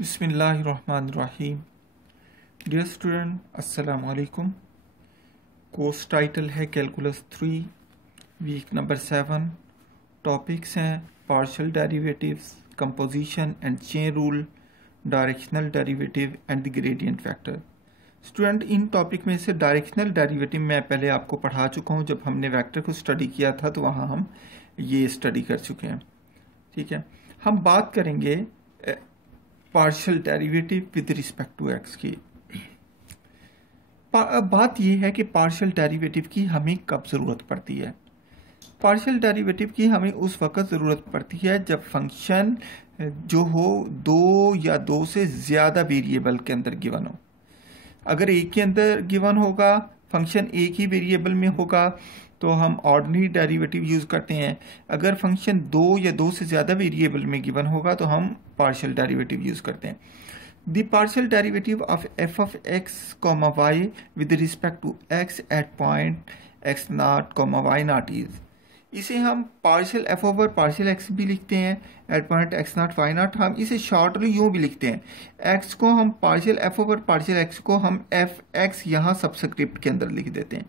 बिस्मिल्लाहिर्रहमानिर्रहीम। Dear student, अस्सलाम वालेकुम। कोर्स टाइटल है कैलकुलस 3, वीक नंबर 7। टॉपिक्स हैं partial derivatives, composition and chain rule, directional derivative and the gradient factor. Student, in topic में से directional derivative मैं पहले आपको पढ़ा चुका हूँ। जब हमने वेक्टर को स्टडी किया था तो वहाँ हम ये स्टडी कर चुके हैं। ठीक है, हम बात करेंगे partial derivative with respect to X की। बात यह है कि पार्शियल डेरिवेटिव की हमें कब ज़रूरत पड़ती है। पार्शियल डेरिवेटिव की हमें उस वक्त ज़रूरत पड़ती है जब फंक्शन जो हो दो या दो से ज़्यादा वेरिएबल के अंदर गिवन हो। अगर एक के अंदर गिवन होगा, फंक्शन एक ही वेरिएबल में होगा, तो हम ऑर्डिनरी डेरिवेटिव यूज़ करते हैं। अगर फंक्शन दो या दो से ज़्यादा वेरिएबल में गिवन होगा तो हम पार्शियल डेरिवेटिव यूज़ करते हैं। The partial derivative of F of X comma Y with respect to X at point X not comma Y not is, इसे हम partial F over partial X भी लिखते हैं at point X not Y not. हम इसे shortly यूँ भी लिखते हैं, एक्स को हम partial F over partial x को हम एफ एक्स यहाँ सबस्क्रिप्ट के अंदर लिख देते हैं।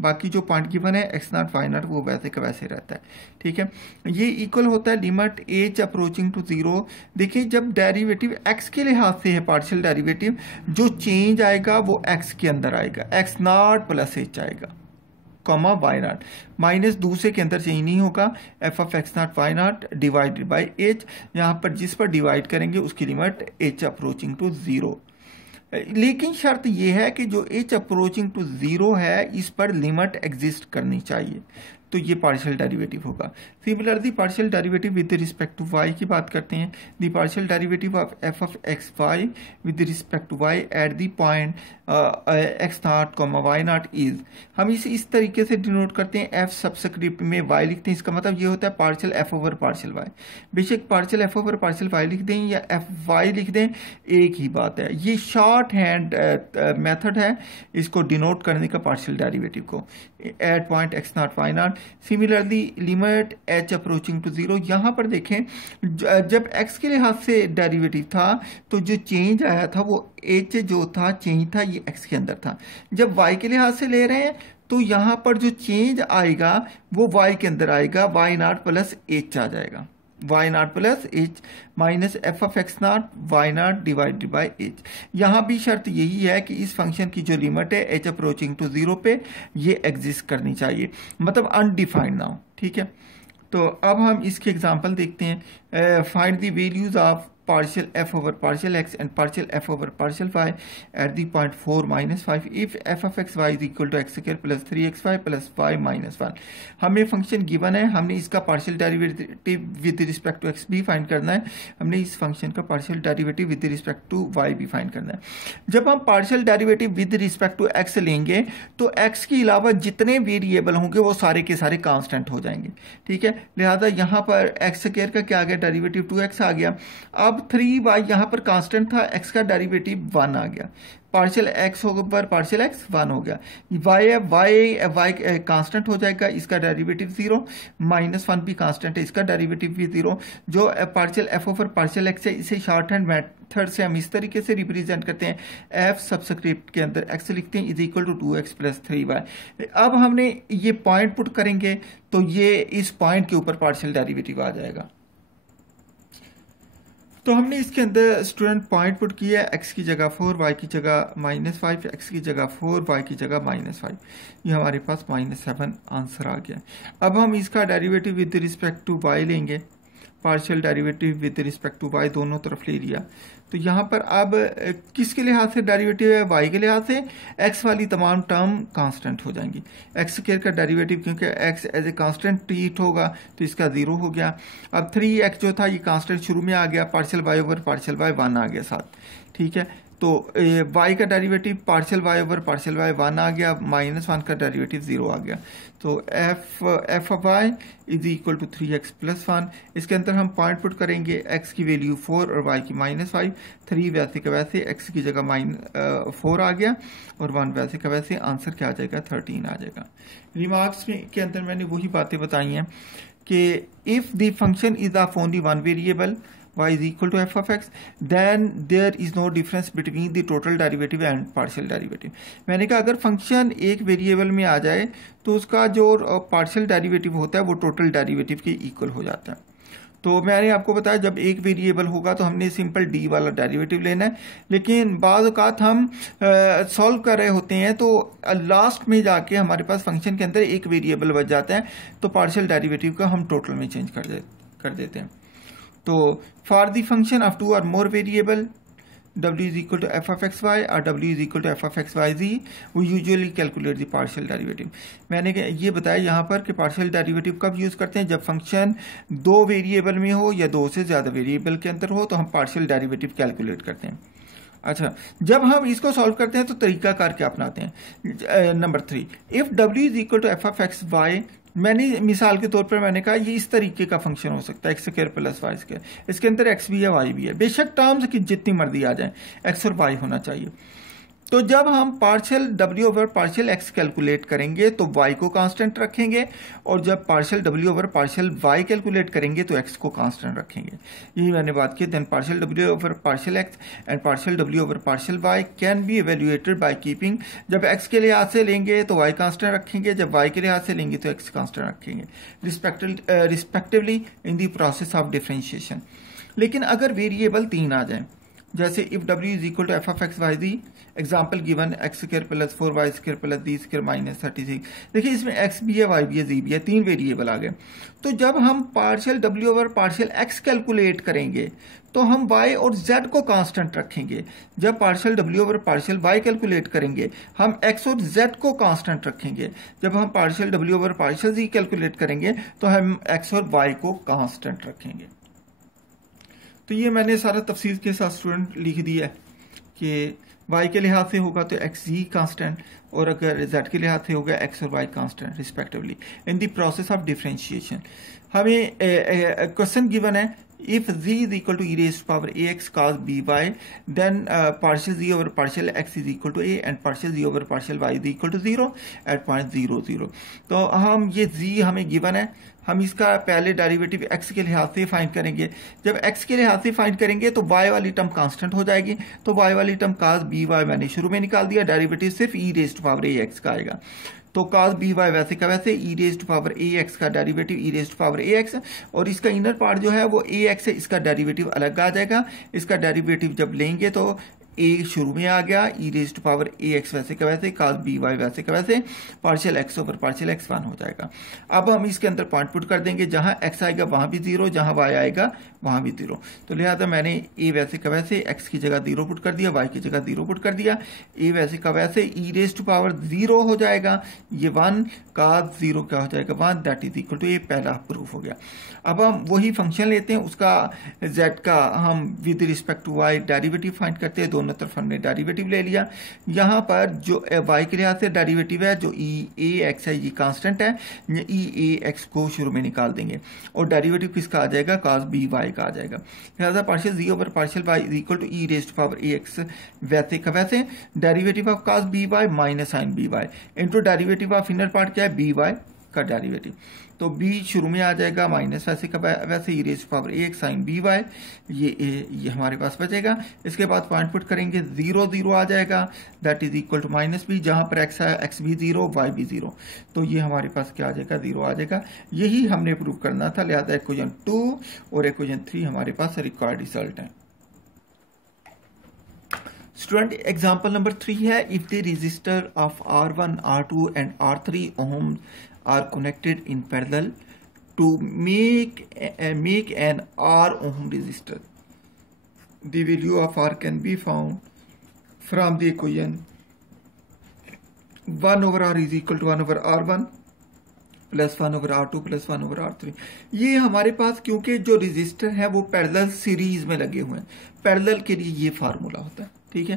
बाकी जो पॉइंट गिवन है एक्स नॉट वाई नॉट वो वैसे का वैसे रहता है। ठीक है, ये इक्वल होता है limit H approaching to zero. देखिए, जब डेरिवेटिव एक्स के लिहाज से है पार्शियल डेरिवेटिव, जो चेंज आएगा वो एक्स के अंदर आएगा, एक्स नॉट प्लस एच आएगा कॉमा वाई नॉट। माइनस दूसरे के अंदर चेंज नहीं होगा। F of X not Y not divided by H, यहाँ पर जिस पर डिवाइड करेंगे उसकी limit H approaching to zero. लेकिन शर्त यह है कि जो एच अप्रोचिंग टू जीरो है इस पर लिमिट एग्जिस्ट करनी चाहिए, तो ये पार्शियल डेरिवेटिव होगा। Similarly partial derivative with respect to Y की बात करते हैं। The partial derivative of F of X Y with respect to Y at the point X not comma Y not is, हम इसे इस तरीके से डिनोट करते हैं, एफ सबस्क्रिप्ट में वाई लिखते हैं। इसका मतलब ये होता है partial F over partial Y. बेशक partial F over partial Y लिख दें या एफ वाई लिख दें, एक ही बात है। ये शॉर्ट हैंड मेथड है इसको डिनोट करने का पार्शियल डेरिवेटिव को, at point X not Y not. Similarly limit H approaching to zero, यहां पर देखें जब एक्स के लिहाज से डेरिवेटिव था तो जो चेंज आया था वो एच जो था चेंज था, ये एक्स के अंदर था। जब वाई के लिहाज से ले रहे हैं तो यहां पर जो चेंज आएगा वो वाई के अंदर आएगा, वाई नॉट प्लस एच आ जाएगा, Y not plus H minus F of X not Y not divided by H. यहाँ भी शर्त यही है कि इस फंक्शन की जो लिमिट है एच अप्रोचिंग टू जीरो पे ये एग्जिस्ट करनी चाहिए, मतलब अनडिफाइंड ना हो। ठीक है, तो अब हम इसके एग्जांपल देखते हैं। Find the values of partial f over partial x and partial f over partial y at the point 4 minus 5 if f of x y is equal to x square plus 3xy plus y minus 1। हमें function given है, हमने इसका partial derivative with respect to x भी find करना है, हमने इस function का partial derivative with respect to y भी फाइंड करना है। जब हम partial derivative with respect to x लेंगे तो x के अलावा जितने वेरिएबल होंगे वो सारे के सारे कांस्टेंट हो जाएंगे। ठीक है, लिहाजा यहाँ पर एक्स स्क्वायर का क्या आ गया, डेरिवेटिव 2x आ गया। अब 3y यहाँ पर कांस्टेंट था, x का डेरिवेटिव 1 आ गया, partial x over partial x 1 हो गया। y कांस्टेंट हो जाएगा, इसका डेरिवेटिव 0, माइनस 1 भी कांस्टेंट है, इसका डेरिवेटिव भी 0। जो partial f over partial x है इसे शॉर्ट हैंड मेथड से हम इस तरीके से रिप्रेजेंट करते हैं, f सबस्क्रिप्ट के अंदर x लिखते हैं is equal to 2x plus 3y। अब हमने ये पॉइंट पुट करेंगे तो ये इस पॉइंट के ऊपर पार्शियल डेरिवेटिव आ जाएगा। तो हमने इसके अंदर स्टूडेंट पॉइंट पुट किया है, x की जगह 4, y की जगह -5, x की जगह 4, y की जगह -5, ये हमारे पास -7 आंसर आ गया। अब हम इसका derivative with respect to y लेंगे, partial derivative with respect to y दोनों तरफ ले लिया। तो यहाँ पर अब किसके लिहाज से डेरिवेटिव है, y के लिहाज से, x वाली तमाम टर्म कांस्टेंट हो जाएंगी। एक्स स्क्वायर का डेरिवेटिव क्योंकि x as a constant treat होगा तो इसका 0 हो गया। अब 3x जो था ये कांस्टेंट शुरू में आ गया, partial y over partial y 1 आ गया साथ। ठीक है, तो y का derivative partial y over partial y 1 आ गया, -1 का डेरिवेटिव 0 आ गया। तो f of y is equal to 3x plus 1। इसके अंदर हम पॉइंट पुट करेंगे, x की वैल्यू 4 और y की -5, 3 वैसे का वैसे, x की जगह 4 आ गया और 1 वैसे का वैसे, आंसर क्या आ जाएगा, 13 आ जाएगा। रिमार्क्स में के अंदर मैंने वही बातें बताई हैं कि if the function is of only one variable y is equal to f of x, then there is no difference between the total derivative and partial derivative. मैंने कहा अगर फंक्शन एक वेरिएबल में आ जाए तो उसका जो पार्शियल डेरिवेटिव होता है वो टोटल डेरिवेटिव के इक्वल हो जाता है. तो मैंने आपको बताया जब एक वेरिएबल होगा तो हमने सिंपल डी वाला डेरिवेटिव लेना है, लेकिन बाज़ औक़ात हम सॉल्व कर रहे होते हैं तो लास्ट में जाके हमारे पास फंक्शन के अंदर एक वेरिएबल बच जाता है तो पार्शियल डेरिवेटिव का हम टोटल में चेंज कर देते हैं. तो फॉर द फंक्शन ऑफ 2 और मोर variable w is equal to f of xy or w is equal to f of xyz, we usually calculate the partial derivative. मैंने ये बताया यहाँ पर कि पार्शियल डेरिवेटिव कब यूज़ करते हैं, जब फंक्शन दो वेरिएबल में हो या दो से ज़्यादा वेरिएबल के अंदर हो तो हम पार्शियल डेरिवेटिव कैलकुलेट करते हैं. अच्छा, जब हम इसको सॉल्व करते हैं तो तरीकाकार क्या अपनाते हैं. Number 3, if w is equal to f of xy, मैंने मिसाल के तौर पर मैंने कहा ये इस तरीके का फंक्शन हो सकता है X square plus Y square, इसके अंदर एक्स भी है वाई भी है, बेशक टर्म्स की जितनी मर्जी आ जाए एक्स और वाई होना चाहिए. तो जब हम partial w over partial x calculate करेंगे तो y को कांस्टेंट रखेंगे, और जब partial w over partial y calculate करेंगे तो x को कांस्टेंट रखेंगे. यही मैंने बात की. Then partial w over partial x and partial w over partial y can be evaluated by keeping, जब x के लिहाज से लेंगे तो y कांस्टेंट रखेंगे, जब y के लिहाज से लेंगे तो x कांस्टेंट रखेंगे respectively in the process of differentiation. लेकिन अगर वेरिएबल 3 आ जाए, जैसे if w is equal to F of X Y the, example given X square plus 4y square plus d square minus 36. देखिए इसमें x भी है, y भी है, z भी है, 3 वेरिएबल आ गए. तो जब हम partial w over partial x calculate करेंगे तो हम y और z को कांस्टेंट रखेंगे, जब partial w over partial y calculate करेंगे हम x और z को कांस्टेंट रखेंगे, जब हम partial w over partial z calculate करेंगे तो हम x और y को कांस्टेंट रखेंगे. तो ये मैंने सारा तफसील के साथ स्टूडेंट लिख दिया है कि y के लिहाज से होगा तो x ही कांस्टेंट, और अगर z के लिहाज से होगा x और y constant respectively in the process of differentiation. हमें क्वेश्चन गिवन है if z is equal to e raised to power ax cos by, then partial z over partial x is equal to a and partial z over partial y is equal to 0 at point 0 0. तो हम ये z हमें given है, हम इसका पहले derivative x के लिहाज से फाइंड करेंगे. जब x के लिहाज से फाइंड करेंगे तो y वाली टर्म कांस्टेंट हो जाएगी, तो y वाली टर्म cos by मैंने शुरू में निकाल दिया, डेरिवेटिव सिर्फ e raised to power ax का आएगा. तो cos by वैसे का वैसे e raised to power ax का derivative e raised to power ax, और इसका इनर पार्ट जो है वो ax है, इसका डेरिवेटिव अलग आ जाएगा. इसका डेरिवेटिव जब लेंगे तो a शुरू में आ गया, e raised to power ax वैसे का वैसे, cos by वैसे का वैसे, partial x over partial x 1 हो जाएगा. अब हम इसके अंदर पॉइंट पुट कर देंगे, जहां x आएगा वहां भी 0, जहां y आएगा वहां भी 0. तो लिहाजा मैंने a वैसे का वैसे x की जगह 0 पुट कर दिया, y की जगह 0 पुट कर दिया. a वैसे का वैसे e raised to power 0 हो जाएगा, ये 1, cos 0 क्या हो जाएगा 1, दैट इज इक्वल टू, ये पहला प्रूफ हो गया. अब हम वही फंक्शन लेते हैं, उसका z का हम with respect to y derivative find करते हैं. दोनों तरफ हमने डेरिवेटिव ले लिया. यहाँ पर जो y के लिहाज से डेरिवेटिव है जो e ax है ये कांस्टेंट है, e ax को शुरू में निकाल देंगे, और डेरिवेटिव किसका आ जाएगा cos by का आ जाएगा. लिहाजा partial z over partial y is equal to e raised power ax वैसे का वैसे, derivative of cos by minus sine by into derivative of inner part क्या है by का डेरिवेटिव. तो b शुरू में आ जाएगा माइनस वैसे का वैसे e raised power ax sine by, ये हमारे पास बचेगा. इसके बाद पॉइंट पुट करेंगे 0 0 आ जाएगा, that is equal to minus b, जहां पर x है x भी 0 y भी 0, तो ये हमारे पास क्या आ जाएगा 0 आ जाएगा. यही हमने प्रूव करना था. लिहाजा इक्वेशन 2 और इक्वेशन 3 हमारे पास रिक्वायर्ड रिजल्ट है. स्टूडेंट एग्जाम्पल नंबर 3 है, if the register of R1 R2 and R3 ohm are connected in parallel to make an R ohm resistor. The value of R can be found from the equation 1 over R is equal to 1 over R1 plus 1 over R2 plus 1 over R3. ये हमारे पास क्योंकि जो register है वो parallel series में लगे हुए हैं, पैरेलल के लिए ये फार्मूला होता है. ठीक है,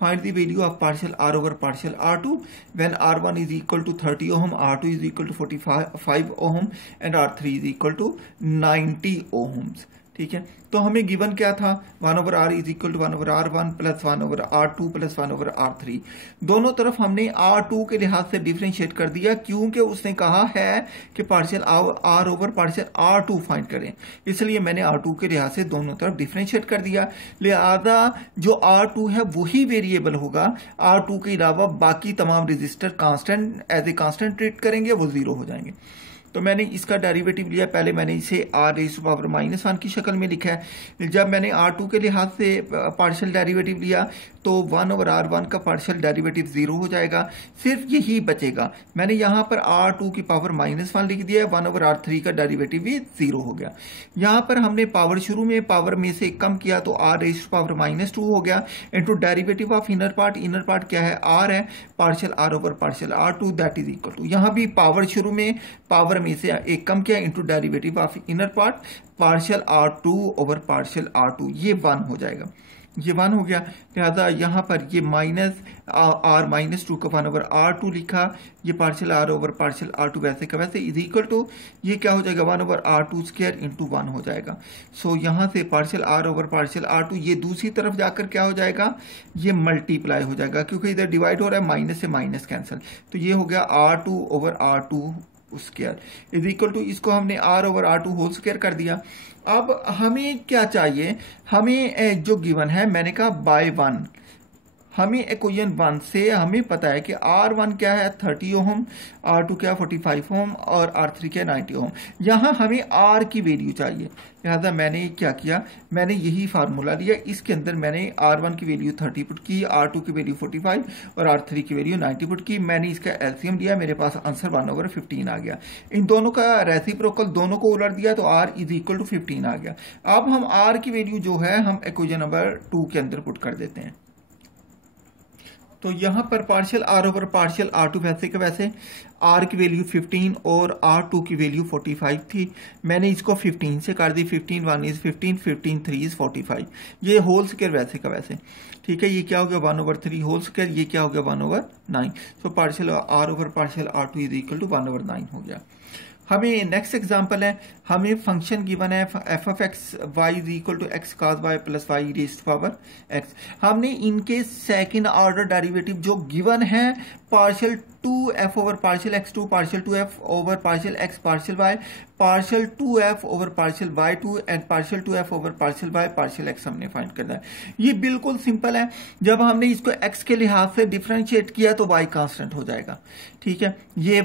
find the value of partial R over partial R2 when R1 is equal to 30 ohm, R2 is equal to 45 ohm and R3 is equal to 90 ohms. ठीक है, तो हमें गिवन क्या था, 1/r is equal to 1/r1 plus 1/r2 plus 1/r3। दोनों तरफ हमने r2 के लिहाज से डिफ्रेंशिएट कर दिया, क्योंकि उसने कहा है कि partial r over partial r2 find करें, इसलिए मैंने r2 के लिहाज से दोनों तरफ डिफ्रेंशिएट कर दिया। लिहाजा जो r2 है वही वेरिएबल होगा, r2 के अलावा बाकी तमाम register constant as a constant treat करेंगे, वो 0 हो जाएंगे। तो मैंने इसका डेरिवेटिव लिया, पहले मैंने इसे r⁻⁻1 की शक्ल में लिखा है। जब मैंने r2 के लिहाज से पार्शियल डेरिवेटिव लिया तो 1/r1 का पार्शियल डेरिवेटिव 0 हो जाएगा, सिर्फ यही बचेगा। मैंने यहाँ पर r2 की पावर -1 लिख दिया, 1/r3 का डेरिवेटिव भी 0 हो गया। यहाँ पर हमने पावर शुरू में पावर में से कम किया तो r⁻2 हो गया, into derivative of inner part क्या है, r है, partial r over partial r2 that is equal to, यहाँ भी पावर शुरू में पावर में से एक कम किया into derivative of inner part partial r2 over partial r2, ये 1 हो जाएगा, ये 1 हो गया। लिहाजा यहाँ पर ये -r-2 का 1/r2 लिखा, ये partial r over partial r2 वैसे का वैसे इज इक्वल टू, ये क्या हो जाएगा 1/r2 स्क्वायर इंटू 1 हो जाएगा। सो यहाँ से partial r over partial r2 ये दूसरी तरफ जाकर क्या हो जाएगा, ये मल्टीप्लाई हो जाएगा, क्योंकि इधर डिवाइड हो रहा है, माइनस से माइनस कैंसिल, तो ये हो गया r2 over r2 square is equal to, इसको हमने r over r2 whole square कर दिया। अब हमें क्या चाहिए, हमें जो गिवन है, मैंने कहा बाय 1, हमें इक्वेशन 1 से हमें पता है कि R1 क्या है 30 ओम, R2 क्या 45 ओम और R3 क्या 90 ओम। यहाँ हमें R की वैल्यू चाहिए, लिहाजा मैंने क्या किया, मैंने यही फार्मूला लिया, इसके अंदर मैंने R1 की वैल्यू 30 पुट की, R2 की वैल्यू 45 और R3 की वैल्यू 90 पुट की। मैंने इसका एलसीएम लिया, मेरे पास आंसर 1/15 आ गया। इन दोनों का रेसिप्रोकल दोनों को उलट दिया तो R इज इक्वल टू 15 आ गया। अब हम R की वैल्यू जो है हम इक्वेशन नंबर 2 के अंदर पुट कर देते हैं। तो यहाँ पर partial r over partial r2 वैसे के वैसे, r की वैल्यू 15 और r2 की वैल्यू 45 थी, मैंने इसको 15 से कर दी, 15 1 इज 15, 15 3 इज 45, ये होल स्क्वायर वैसे का वैसे, ठीक है। ये क्या हो गया 1/3 होल स्क्वायर, ये क्या हो गया 1/9। So partial r over partial r2 is equal to 1/9 हो गया। हमें नेक्स्ट एग्जांपल है, हमें फंक्शन गिवन है f of x y is equal to x cos y plus y raised to power x। हमने इनके सेकंड ऑर्डर डेरिवेटिव जो given है partial 2f over partial x2 partial 2f over partial x partial y partial 2f over partial y2 and partial 2f over partial y partial x हमने find करना है। ये बिल्कुल simple है, जब हमने इसको x के लिहाज से डिफरेंशिएट किया तो y कांस्टेंट हो जाएगा, ठीक है। ये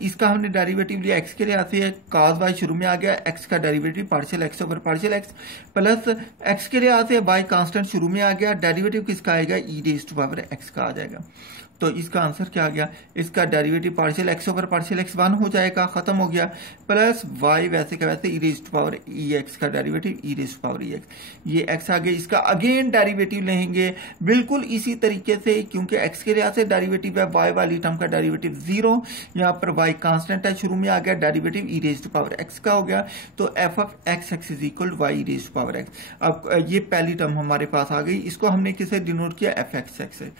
इसका हमने डेरिवेटिव लिया x के लिहाज से, cos y शुरू में आ गया, x का derivative partial x over partial x plus x के लिहाज से y कांस्टेंट शुरू में आ गया, डेरिवेटिव किसका आएगा e raised to power x का आ जाएगा। तो इसका आंसर क्या आ गया, इसका derivative partial x over partial x 1 हो जाएगा, खत्म हो गया, प्लस y वैसे का वैसे e raised to power ex का derivative e raised to power ex, ये x आ गया। इसका अगेन डेरिवेटिव लेंगे बिल्कुल इसी तरीके से, क्योंकि x के लिहाज से डेरिवेटिव है, y वाली टर्म का डेरिवेटिव 0, यहाँ पर y कांस्टेंट है, शुरू में आ गया, derivative e raised to power x का हो गया, तो f of x is equal to y e raised to power x। अब ये पहली टर्म हमारे पास आ गई, इसको हमने किसे डिनोट किया f(x) से।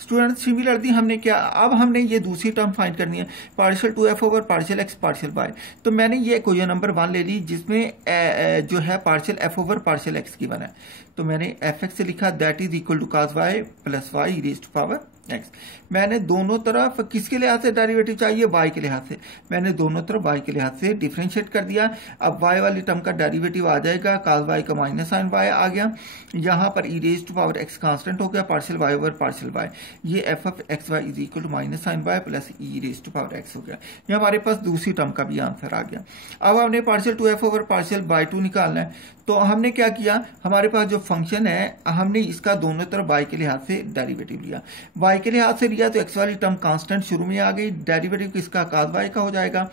स्टूडेंट सिमिलरली हमने क्या, अब हमने ये दूसरी टर्म फाइंड करनी है, partial 2f over partial x partial y। तो मैंने ये इक्वेशन नंबर 1 ले ली, जिसमें जो है partial f over partial x की बना है, तो मैंने f(x) से लिखा that is equal to cos y plus y e raised to power x। मैंने दोनों तरफ किसके लिहाज से डेरिवेटिव चाहिए, y के लिहाज से, मैंने दोनों तरफ y के लिहाज से डिफरेंशिएट कर दिया। अब y वाली टर्म का डेरिवेटिव आ जाएगा, cos y का माइनस साइन y आ गया, यहाँ पर e raised to power x constant हो गया, partial y over partial y, ये f of x y is equal to minus sine y plus e raised to power x हो गया। ये हमारे पास दूसरी टर्म का भी आंसर आ गया। अब हमने partial 2f over partial y2 निकालना है, तो हमने क्या किया, हमारे पास जो फंक्शन है हमने इसका दोनों तरफ y के लिहाज से डेरिवेटिव लिया, y के लिहाज से लिया तो x वाली टर्म कांस्टेंट शुरू में आ गई, डेरिवेटिव किसका cos y का हो जाएगा,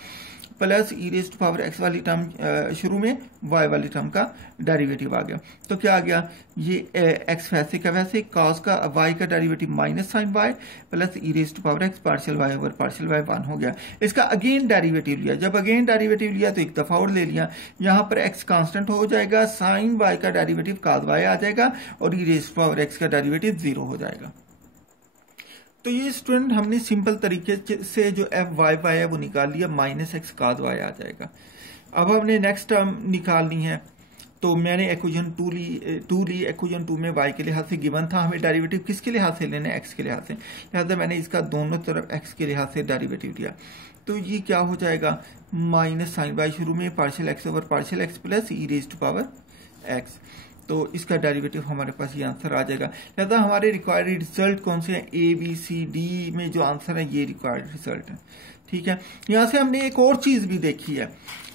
plus e raised to power x वाली टर्म शुरू में y वाली टर्म का डेरिवेटिव आ गया। तो क्या आ गया, ये x वैसे का वैसे, cos का y का derivative minus sine y plus e raised to power x partial y over partial y 1 हो गया। इसका अगेन डेरिवेटिव लिया, जब अगेन डेरिवेटिव लिया तो एक दफा और ले लिया, यहाँ पर x कांस्टेंट हो जाएगा, साइन y का डेरिवेटिव cos y आ जाएगा और e raised to power x का डेरिवेटिव 0 हो जाएगा। तो ये स्टूडेंट हमने सिंपल तरीके से जो f y y है वो निकाल लिया, माइनस x cos y आ जाएगा। अब हमने नेक्स्ट टर्म निकालनी है, तो मैंने इक्वेशन 2 ली, इक्वेशन 2 में y के लिहाज से गिवन था, हमें डेरिवेटिव किसके लिहाज से लेना है, x के लिहाज से, लिहाजा मैंने इसका दोनों तरफ x के लिहाज से डेरिवेटिव लिया। तो ये क्या हो जाएगा, माइनस साइन बाई शुरू में partial x over partial x plus e raise to power x। तो इसका डेरिवेटिव हमारे पास ये आंसर आ जाएगा। लिहाजा हमारे रिक्वायर्ड रिजल्ट कौन से हैं, ए बी सी डी में जो आंसर है ये रिक्वायर्ड रिजल्ट है। ठीक है, यहाँ से हमने एक और चीज भी देखी है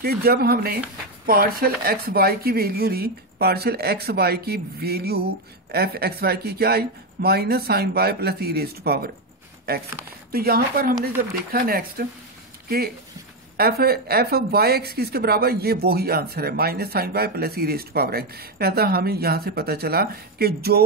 कि जब हमने पार्शियल एक्स वाई की वैल्यू ली, पार्शियल एक्स वाई की वैल्यू एफ एक्स वाई की क्या आई, minus sine Y plus e raise to power X. तो यहां पर हमने जब देखा नेक्स्ट कि एफ वाई एक्स किसके बराबर, ये वही आंसर है, minus sine Y plus e raise to power x. लिहाजा हमें यहां से पता चला कि जो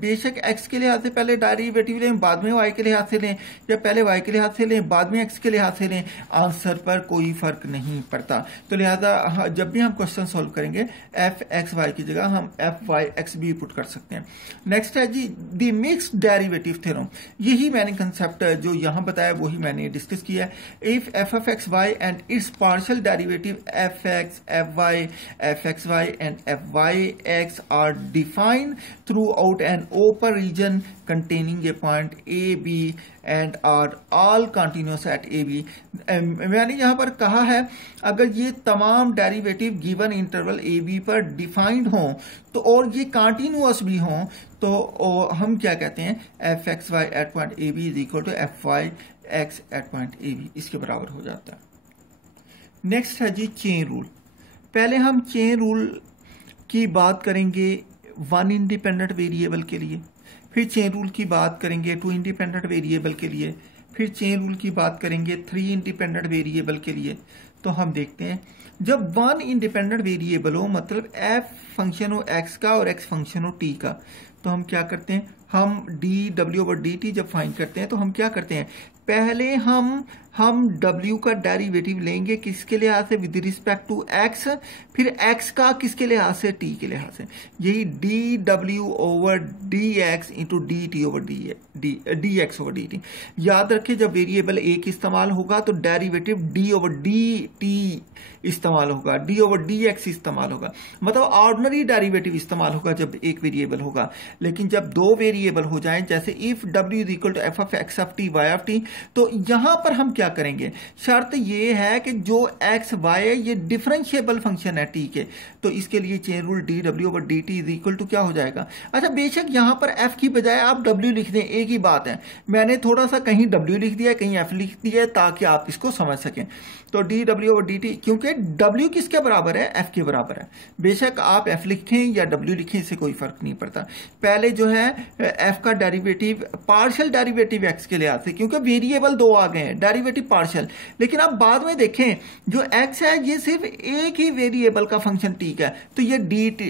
बेशक एक्स के लिहाज से पहले डेरिवेटिव लें, बाद में वाई के लिहाज से लें, या पहले वाई के लिहाज से लें बाद में एक्स के लिहाज से लें, आंसर पर कोई फर्क नहीं पड़ता। तो लिहाजा जब भी हम क्वेश्चन सॉल्व करेंगे एफ एक्स वाई की जगह हम एफ वाई एक्स भी पुट कर सकते हैं। नेक्स्ट है जी द मिक्स्ड डेरिवेटिव थ्योरम। यही मैंने कंसेप्ट जो यहां बताया वही मैंने डिस्कस किया है। If f x y and its partial derivative fx, fy, fxy and fyx are defined throughout an open region containing a point a, b and are all continuous at a, b। मैंने यहाँ पर कहा है अगर ये तमाम derivative given interval a b पर defined हों तो और ये कंटिन्यूअस भी हों तो हम क्या कहते हैं, f x y at point a b is equal to f y x at point a b, इसके बराबर हो जाता है। नेक्स्ट है जी चेन रूल। पहले हम चेन रूल की बात करेंगे वन इंडिपेंडेंट वेरिएबल के लिए, फिर चेन रूल की बात करेंगे टू इंडिपेंडेंट वेरिएबल के लिए, फिर चेन रूल की बात करेंगे थ्री इंडिपेंडेंट वेरिएबल के लिए। तो हम देखते हैं जब वन इंडिपेंडेंट वेरिएबल हो, मतलब एफ फंक्शन हो एक्स का और एक्स फंक्शन हो टी का, तो हम क्या करते हैं, हम डी डब्ल्यू ओवर डी टी जब फाइंड करते हैं तो हम क्या करते हैं, पहले हम W का डेरिवेटिव लेंगे किसके लिहाज से, विद रिस्पेक्ट टू x, फिर x का किसके लिहाज से, t के लिहाज से। यही dw over dx into dt over dx over dt। याद रखें जब वेरिएबल a की इस्तेमाल होगा तो डेरिवेटिव d ओवर dt इस्तेमाल होगा, d ओवर dx इस्तेमाल होगा, मतलब ऑर्डिनरी डेरिवेटिव इस्तेमाल होगा जब एक वेरिएबल होगा। लेकिन जब दो वेरिएबल हो जाएं, जैसे if w is equal to F of x of t y of t, तो यहां पर हम क्या करेंगे, शर्त ये है कि जो एक्स वाई है ये डिफरेंशिएबल फंक्शन है टी के, तो इसके लिए चेन रूल डी डब्ल्यू over D t is equal to क्या हो जाएगा। अच्छा बेशक यहां पर एफ की बजाय आप डब्ल्यू लिख दें, एक ही बात है, मैंने थोड़ा सा कहीं डब्ल्यू लिख दिया कहीं एफ लिख दिया है ताकि आप इसको समझ सकें। तो डी डब्ल्यू ओवर डी टी, क्योंकि डब्ल्यू किसके बराबर है, एफ के बराबर है, बेशक आप एफ लिखें या डब्ल्यू लिखें इससे कोई फर्क नहीं पड़ता। पहले जो है एफ का डेरिवेटिव पार्शियल डेरिवेटिव एक्स के लिहाज से, क्योंकि वेरिएबल दो आ गए हैं, डेरिवेटिव पार्शियल, लेकिन अब बाद में देखें जो एक्स है ये सिर्फ एक ही वेरिएबल का फंक्शन टी का है, तो ये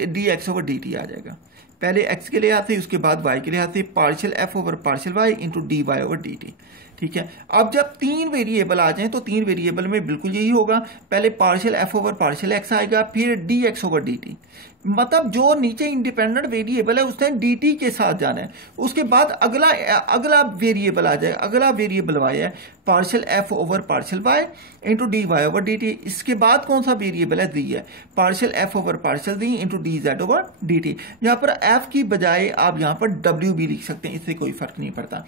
D x over D T आ जाएगा। पहले एक्स के लिहाज से उसके बाद वाई के लिहाज से partial F over partial y into d y over D t. ठीक है, अब जब तीन वेरिएबल आ जाएं तो तीन वेरिएबल में बिल्कुल यही होगा, पहले partial F over partial x आएगा, फिर D x over D T, मतलब जो नीचे इंडिपेंडेंट वेरिएबल है उसने डी टी के साथ जाना है, उसके बाद अगला वेरिएबल आ जाए, अगला वेरिएबल वाई है, partial F over partial y into d y over D t. इसके बाद कौन सा वेरिएबल है, डी है, partial F over partial d into d z over D t. यहाँ पर एफ की बजाय आप यहाँ पर डब्ल्यू भी लिख सकते हैं, इससे कोई फर्क नहीं पड़ता।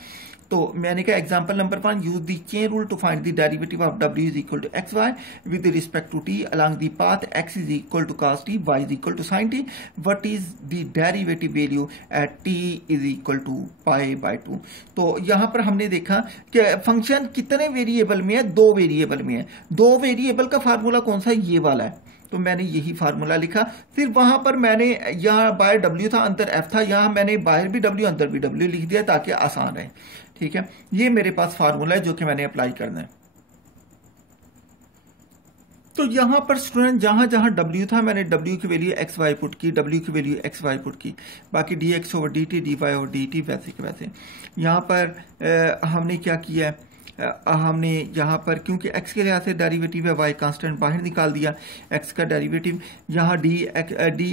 तो मैंने कहा example number 1, use the chain rule to find the derivative of w is equal to x Y with respect to t along the path x is equal to cos t, y is equal to sin t, what is the derivative value at t is equal to pi by 2। तो यहां पर हमने देखा कि function कितने variable में है, दो वेरिएबल में है, दो वेरिएबल का फार्मूला कौन सा है, ये वाला है, तो मैंने यही फार्मूला लिखा। फिर वहां पर मैंने यहाँ बाहर w था अंदर f था, यहां मैंने बाहर भी w अंदर भी w लिख दिया ताकि आसान रहे। ठीक है, ये मेरे पास फार्मूला है जो कि मैंने अप्लाई करना है। तो यहां पर स्टूडेंट जहां जहां w था मैंने w की वैल्यू एक्स वाई पुट की, w की वैल्यू एक्स वाई पुट की, बाकी d x over D t, d y over D t वैसे के वैसे। यहां पर हमने क्या किया है, हमने यहाँ पर क्योंकि x के लिहाज से डेरिवेटिव है, y कांस्टेंट बाहर निकाल दिया, x का डेरिवेटिव यहाँ D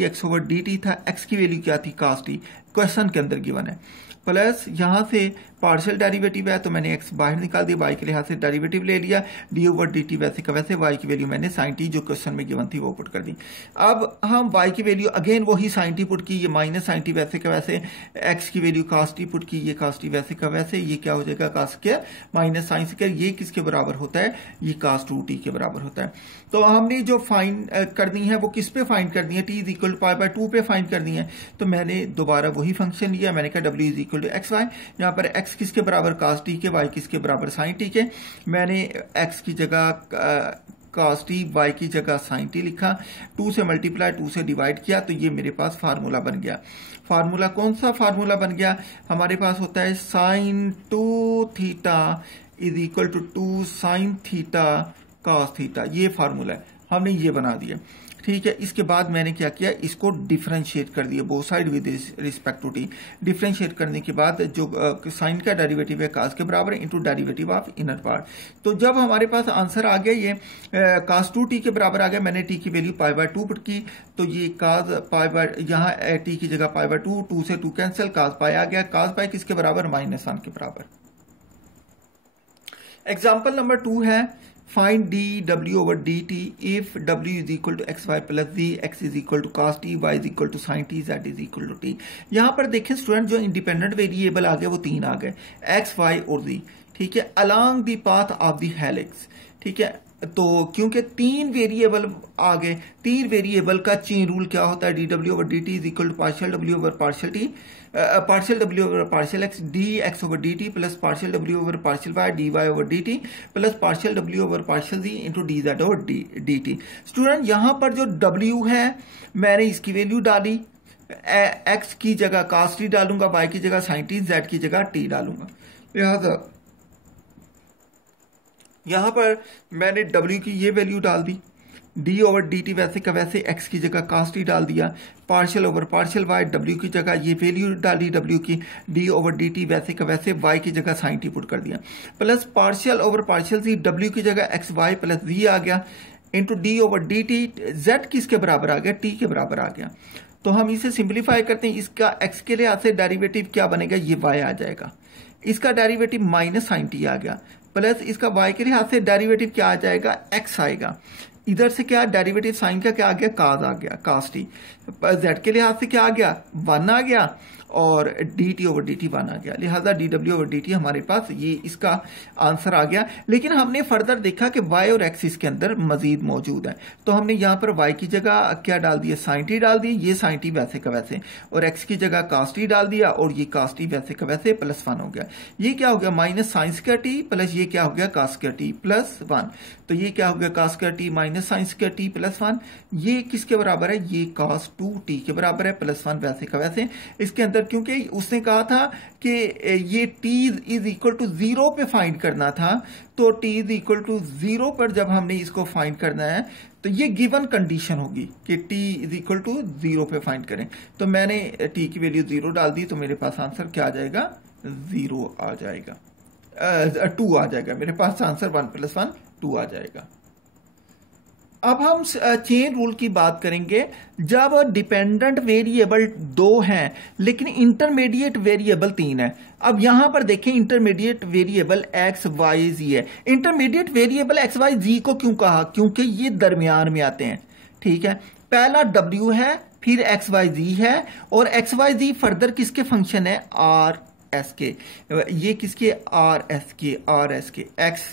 x over D T था, x की वैल्यू क्या थी cos t, क्वेश्चन के अंदर गिवन है, प्लस यहाँ से पार्शियल डेरिवेटिव है तो मैंने एक्स बाहर निकाल दिया, वाई के लिहाज से डेरिवेटिव ले लिया, डी ओवर डी टी वैसे का वैसे, वाई की वैल्यू मैंने साइन टी जो क्वेश्चन में गिवन थी वो पुट कर दी। अब हम वाई की वैल्यू अगेन वही साइन टी पुट की, ये माइनस साइन टी वैसे का वैसे, एक्स की वैल्यू कास टी पुट की, ये कास टी वैसे का वैसे, ये क्या हो जाएगा cos square minus sine square, ये किसके बराबर होता है, ये कास टू टी के बराबर होता है। तो हमने जो फाइंड करनी है वो किस पे फाइंड करनी है, t is equal to pi by 2 पे फाइंड करनी है। तो मैंने दोबारा वही फंक्शन लिया, मैंने कहा डब्ल्यू is equal to x y, यहाँ पर एक्स किसके बराबर कास टी के, वाई किसके बराबर साइन टी के। मैंने एक्स की जगह कास टी, वाई की जगह साइन टी लिखा, 2 से मल्टीप्लाई 2 से डिवाइड किया, तो ये मेरे पास फार्मूला बन गया। फार्मूला कौन सा फार्मूला बन गया, हमारे पास होता है sine 2 theta is equal to 2 sine theta cos theta, ये फार्मूला है, हमने ये बना दिया। ठीक है, इसके बाद मैंने क्या किया, इसको डिफरेंशिएट कर दिया both side with respect to t. Differentiate करने के बाद जो साइन का डेरिवेटिव है कास के बराबर into derivative of inner part. तो जब हमारे पास आंसर आ गया ये कास 2 टी के बराबर आ गया, मैंने टी की वैल्यू पाई बाय 2 पुट की, तो ये कास पाई बाय, यहाँ टी की जगह पाई बाय 2, 2 से 2 कैंसिल, कास पाई आ गया, कास पाई किसके बराबर -1 के बराबर। एग्जाम्पल नंबर 2 है, फाइंड डी डब्ल्यू over D T if W is equal to x Y plus ji, x is equal two cos T, Y is equal to sign T, Z is equal to T. यहां पर देखें student, जो independent variable आ गए वो 3 आ गए, x Y और जी। ठीक है, along the path of the helix. ठीक है, तो क्योंकि 3 वेरिएबल आ गए, 3 वेरिएबल का चेन रूल क्या होता है, डी डब्ल्यू over D t is equal to partial डब्ल्यू ओवर पार्शियल टी, पार्शियल डब्ल्यू over partial x, D x over D T plus partial डब्ल्यू over partial Y, D y over D T plus partial डब्ल्यू over partial जी into d z over D T. Student, यहां पर जो W है मैंने इसकी value डाली, x की जगह कास टी डालूंगा, वाई की जगह साइन टी, जेड की जगह टी डालूंगा। लिहाजा यहां पर मैंने डब्ल्यू की ये वैल्यू डाल दी, डी ओवर डी टी वैसे का वैसे, एक्स की जगह कास टी डाल दिया, पार्शियल ओवर पार्शियल वाई, डब्ल्यू की जगह ये वैल्यू डाली डब्ल्यू की, डी ओवर डी टी वैसे का वैसे, वाई की जगह साइन टी पुट कर दिया, प्लस पार्शियल ओवर पार्शियल जी, डब्ल्यू की जगह एक्स वाई प्लस जी आ गया, into D over D T, Z किसके बराबर आ गया, टी के बराबर आ गया। तो हम इसे सिंप्लीफाई करते हैं, इसका एक्स के लिहाज से डेरिवेटिव क्या बनेगा, ये वाई आ जाएगा, इसका डेरिवेटिव माइनस साइन टी आ गया, प्लस इसका वाई के लिहाज से डेरिवेटिव क्या आ जाएगा, एक्स आएगा, इधर से क्या डेरिवेटिव साइन का क्या आ गया, कास आ गया, कास टी, जेड के लिहाज से क्या आ गया, 1 आ गया, और D T over D T 1 आ गया। लिहाजा डी डब्ल्यू ओवर डी टी हमारे पास ये इसका आंसर आ गया। लेकिन हमने फर्दर देखा कि वाई और एक्स इसके अंदर मजीद मौजूद है, तो हमने यहाँ पर वाई की जगह क्या डाल दिया, साइन टी डाल दी, ये साइन टी वैसे का वैसे, और एक्स की जगह कास टी डाल दिया, और ये कास टी वैसे का वैसे प्लस 1 हो गया। ये क्या हो गया, minus sine square t plus ये क्या हो गया, कास स्क्वायर टी प्लस 1। तो ये क्या हो गया, cos square t minus sine square t plus 1। ये किसके बराबर है, ये कास 2 टी के बराबर है, प्लस 1 वैसे का वैसे। इसके अंदर क्योंकि उसने कहा था कि ये t इज इक्वल टू 0 पे फाइंड करना था, तो t इज इक्वल टू 0 पर जब हमने इसको फाइंड करना है तो ये गिवन कंडीशन होगी कि t इज इक्वल टू 0 पे फाइंड करें। तो मैंने t की वैल्यू 0 डाल दी, तो मेरे पास आंसर क्या आ जाएगा, 0 आ जाएगा, 2 आ जाएगा, मेरे पास आंसर 1 + 1 2 आ जाएगा। अब हम चेन रूल की बात करेंगे। जब डिपेंडेंट वेरिएबल 2 हैं लेकिन इंटरमीडिएट वेरिएबल 3 है। अब यहां पर देखें, इंटरमीडिएट वेरिएबल एक्स वाई जी है। इंटरमीडिएट वेरिएबल एक्स वाई जी को क्यों कहा, क्योंकि ये दरमियान में आते हैं। ठीक है, पहला डब्ल्यू है, फिर एक्स वाई जी है, और एक्स वाई जी फर्दर किसके फंक्शन है, आर एस के। ये किसके, आर एस के, एक्स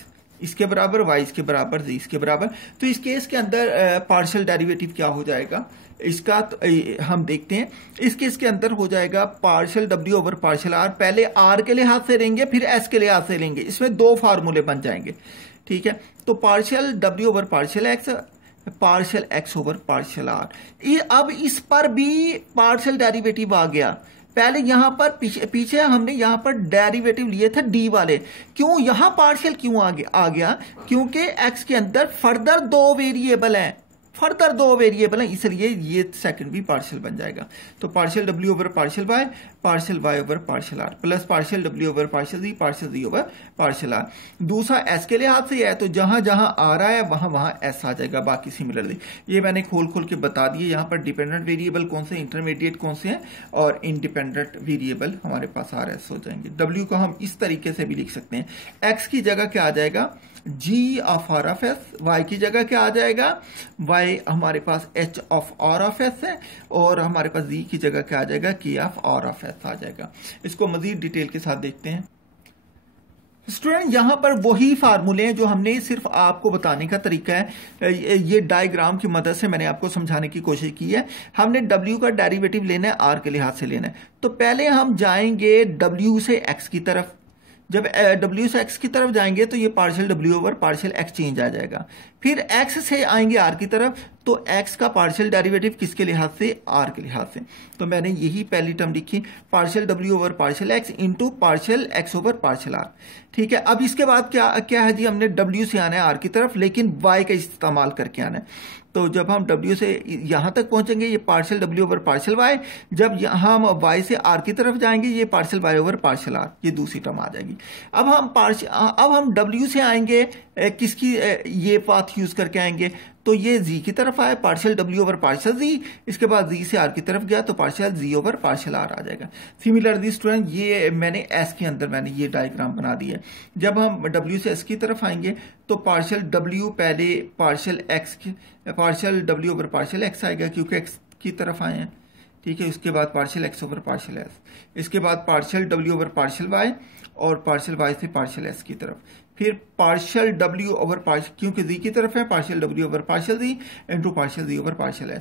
इसके बराबर, वाई इसके बराबर, जी इसके बराबर। तो इस केस के अंदर पार्शियल डेरिवेटिव क्या हो जाएगा इसका, तो हम देखते हैं। इस केस के अंदर हो जाएगा पार्शियल डब्ल्यू ओवर पार्शियल आर। पहले आर के लिहाज से लेंगे, फिर एस के लिहाज से लेंगे, इसमें 2 फार्मूले बन जाएंगे। ठीक है, तो पार्शियल डब्ल्यू over partial x, partial x over partial r. अब इस पर भी पार्शियल डेरिवेटिव आ गया। पहले यहां पर पीछे हमने यहां पर डेरिवेटिव लिए थे डी वाले, क्यों यहां पार्शियल क्यों आ गया, क्योंकि एक्स के अंदर फर्दर 2 वेरिएबल हैं। फर्दर दो वेरिएबल हैं, इसलिए ये सेकंड भी पार्शियल बन जाएगा। तो पार्शियल डब्ल्यू over partial Y over partial are plus partial डब्ल्यू over partial ji over partial are. दूसरा एस के लिहाज से है तो जहां जहां आ रहा है वहां वहां एस आ जाएगा। बाकी सिमिलरली ये मैंने खोल खोल के बता दिए। यहां पर डिपेंडेंट वेरिएबल कौन से, इंटरमीडिएट कौन से हैं, और इंडिपेंडेंट वेरिएबल हमारे पास आर एस हो जाएंगे। डब्ल्यू को हम इस तरीके से भी लिख सकते हैं, एक्स की जगह क्या आ जाएगा, G of R of S, Y की जगह क्या आ जाएगा, वाई हमारे पास H of R of S है, और हमारे पास जी की जगह क्या आ जाएगा, के ऑफ आर ऑफ एस आ जाएगा। इसको मजीद डिटेल के साथ देखते हैं। स्टूडेंट यहां पर वही फार्मूले हैं जो हमने सिर्फ आपको बताने का तरीका है, ये डायग्राम की मदद से मैंने आपको समझाने की कोशिश की है। हमने W का डेरिवेटिव लेना है, R के लिहाज से लेना है। तो पहले हम जाएंगे W से X की तरफ। जब W से X की तरफ जाएंगे तो ये partial W over partial X change आ जाएगा। फिर X से आएंगे R की तरफ तो X का पार्शियल डेरिवेटिव किसके लिहाज से, R के लिहाज से। तो मैंने यही पहली टर्म लिखी, partial W over partial X into partial X over partial R। ठीक है, अब इसके बाद क्या है जी, हमने W से आना है R की तरफ, लेकिन Y का इस्तेमाल करके आना है। तो जब हम W से यहां तक पहुंचेंगे ये partial W over partial Y, जब हम Y से R की तरफ जाएंगे ये partial Y over partial R, ये दूसरी टर्म आ जाएगी। अब हम W से आएंगे किसकी, ये पाथ यूज करके आएंगे, तो ये Z की तरफ आए partial W over partial Z, इसके बाद Z से R की तरफ गया तो partial Z over partial R आ जाएगा। सिमिलरली स्टूडेंट ये मैंने S के अंदर मैंने ये डायग्राम बना दिया है। जब हम W से S की तरफ आएंगे तो पार्शियल W पहले partial W over partial X आएगा क्योंकि X की तरफ आए हैं। ठीक है, उसके बाद partial X over partial S, इसके बाद partial W over partial Y और पार्शियल Y से पार्शियल S की तरफ, फिर पार्शियल W ओवर पार्शियल, क्योंकि Z की तरफ है, partial W over partial Z into partial Z over partial S।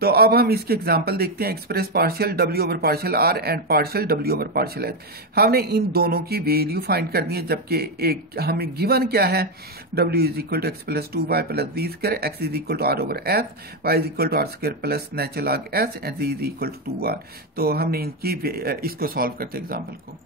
तो अब हम इसके एग्जांपल देखते हैं, express partial W over partial R and partial W over partial S। हमने इन दोनों की वैल्यू फाइंड करनी है, जबकि एक हमें गिवन क्या है, W is equal to x plus 2y plus Z square, x is equal to R over S, y is equal to R square plus natural log S and Z is equal to 2R। तो हमने इनकी इसको solve करते example को।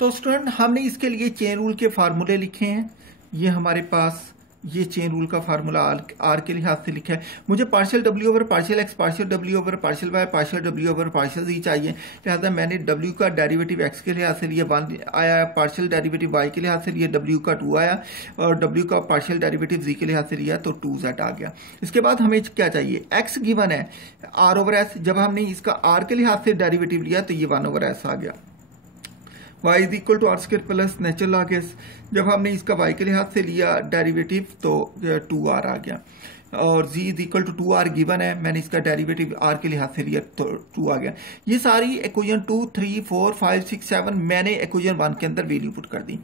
तो student हमने इसके लिए चेन रूल के फार्मूले लिखे हैं। ये हमारे पास ये चेन रूल का फार्मूला R के लिहाज से लिखा है। मुझे partial W over partial X, partial W over partial Y, partial W over partial Z चाहिए, लिहाजा मैंने W का डेरिवेटिव X के लिहाज से लिया 1 आया, पार्शियल डेरिवेटिव Y के लिहाज से लिया W का 2 आया, और W का पार्शियल डेरिवेटिव Z के लिहाज से लिया तो 2Z आ गया। इसके बाद हमें क्या चाहिए, X गिवन है R ओवर S, जब हमने इसका R के लिहाज से डेरिवेटिव लिया तो ये 1 ओवर S आ गया। y is equal to r square plus natural log s, जब हमने इसका y के लिहाज से लिया डेरिवेटिव तो 2r आ गया, और z is equal to 2r given है, मैंने इसका डेरिवेटिव r के लिहाज से लिया तो 2 आ गया। ये सारी इक्वेशन 2, 3, 4, 5, 6, 7 मैंने इक्वेशन 1 के अंदर वैल्यू पुट कर दी।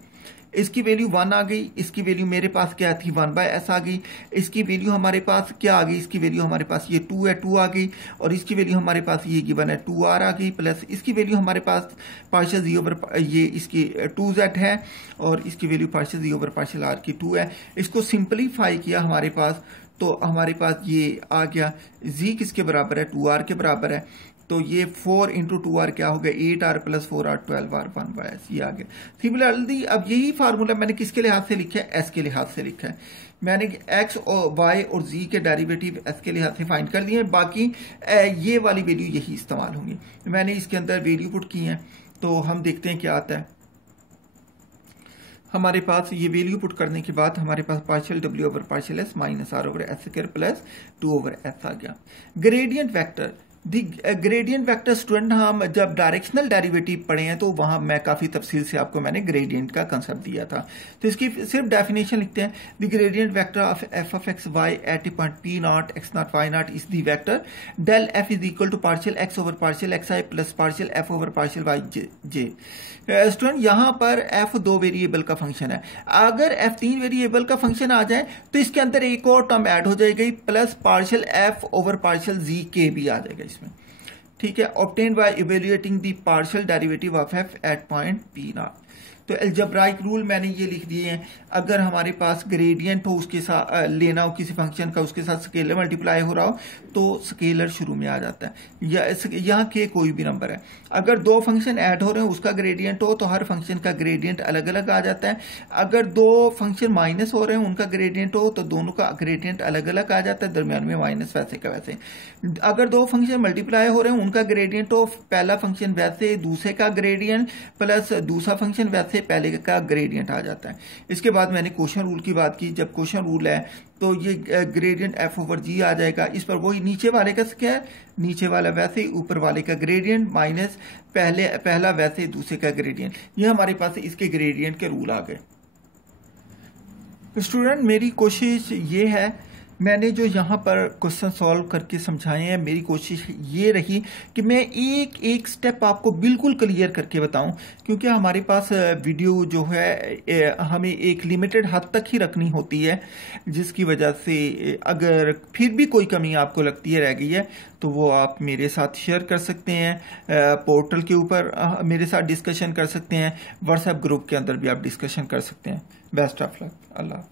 इसकी वैल्यू 1 आ गई, इसकी वैल्यू मेरे पास क्या थी 1/s आ गई, इसकी वैल्यू हमारे पास क्या आ गई, इसकी वैल्यू हमारे पास ये 2 है 2 आ गई, और इसकी वैल्यू हमारे पास ये गिवन है 2r आ गई, प्लस इसकी वैल्यू हमारे पास पार्शियल z ओवर ये इसकी 2z है, और इसकी value partial z over partial r की 2 है। इसको सिंपलीफाई किया हमारे पास तो हमारे पास ये आ गया, z किसके बराबर है 2r के बराबर है, तो ये 4 इंटू 2r क्या हो गया 8r plus 4r 12r 1/s, ये आ गया। सिमिलरली अब यही फार्मूला मैंने किसके लिहाज से लिखा है, s के लिहाज से लिखा है। मैंने x और y और z के डेरिवेटिव s के लिहाज से फाइंड कर दिए, बाकी ये वाली वैल्यू यही इस्तेमाल होंगी। मैंने इसके अंदर वैल्यू पुट की है, तो हम देखते हैं क्या आता है। हमारे पास ये वैल्यू पुट करने के बाद हमारे पास partial W over partial S minus R over S square plus 2 over S आ गया। Gradient vector, gradient vector student हम जब डायरेक्शनल डेरिवेटिव पढ़े हैं तो वहां मैं काफी तफसील से आपको मैंने ग्रेडियंट का कंसेप्ट दिया था। तो इसकी सिर्फ डेफिनेशन लिखते हैं, the gradient vector of f of x y at a point p naught x naught y naught is the vector del f is equal to partial x over partial xi plus partial f over partial yj। Student यहां पर f 2 variable का function है, अगर f 3 variable का function आ जाए तो इसके अंदर एक और टर्म ऐड हो जाएगी, plus partial f over partial z के भी आ जाएगा इसमें। ठीक है, obtain by evaluating the partial derivative of f at point p naught. तो अलजेब्राइक रूल मैंने ये लिख दिए हैं। अगर हमारे पास ग्रेडियंट हो, उसके साथ लेना हो किसी फंक्शन का, उसके साथ स्केलर मल्टीप्लाई हो रहा हो तो स्केलर शुरू में आ जाता है, या यहाँ के कोई भी नंबर है। अगर दो फंक्शन ऐड हो रहे हैं, उसका ग्रेडियंट हो तो हर फंक्शन का ग्रेडियंट अलग अलग आ जाता है। अगर दो फंक्शन माइनस हो रहे हैं, उनका ग्रेडियंट हो तो दोनों का ग्रेडियंट अलग अलग आ जाता है, दरमियान में माइनस वैसे का वैसे। अगर दो फंक्शन मल्टीप्लाई हो रहे हैं, उनका ग्रेडियंट हो पहला फंक्शन वैसे, दूसरे का ग्रेडियंट प्लस दूसरा फंक्शन वैसे, पहले का ग्रेडियंट आ जाता है। इसके बाद मैंने क्वोशंट रूल की बात की। जब क्वोशंट रूल है तो ये ग्रेडियंट f/g आ जाएगा। इस पर वही नीचे वाले का स्क्वायर, नीचे वाला वैसे, ऊपर वाले का ग्रेडियंट माइनस पहला वैसे, दूसरे का ग्रेडियंट। ये हमारे पास इसके ग्रेडियंट के रूल आ गए। स्टूडेंट, मेरी कोशिश ये है, मैंने जो यहाँ पर क्वेश्चन सॉल्व करके समझाए हैं, मेरी कोशिश ये रही कि मैं एक एक स्टेप आपको बिल्कुल क्लियर करके बताऊं, क्योंकि हमारे पास वीडियो जो है हमें एक लिमिटेड हद तक ही रखनी होती है, जिसकी वजह से अगर फिर भी कोई कमी आपको लगती है रह गई है तो वो आप मेरे साथ शेयर कर सकते हैं, पोर्टल के ऊपर मेरे साथ डिस्कशन कर सकते हैं, व्हाट्सएप ग्रुप के अंदर भी आप डिस्कशन कर सकते हैं। Best of luck. अल्लाह।